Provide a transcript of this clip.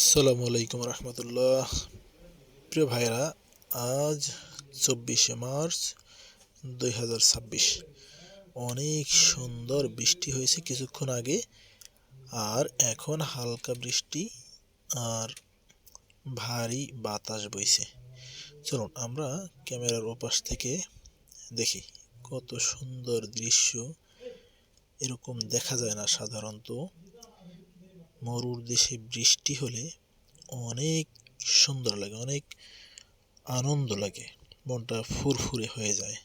আসসালামু আলাইকুম রহমতুল্লাহ। প্রিয় ভাইরা, আজ 24শে মার্চ 2026। অনেক সুন্দর বৃষ্টি হয়েছে কিছুক্ষণ আগে, আর এখন হালকা বৃষ্টি আর ভারী বাতাস বইছে। চলুন আমরা ক্যামেরার ওপাশ থেকে দেখি কত সুন্দর দৃশ্য। এরকম দেখা যায় না সাধারণত। মরুর দেশে বৃষ্টি হলে অনেক সুন্দর লাগে, অনেক আনন্দ লাগে, মনটা ফুরফুরে হয়ে যায়।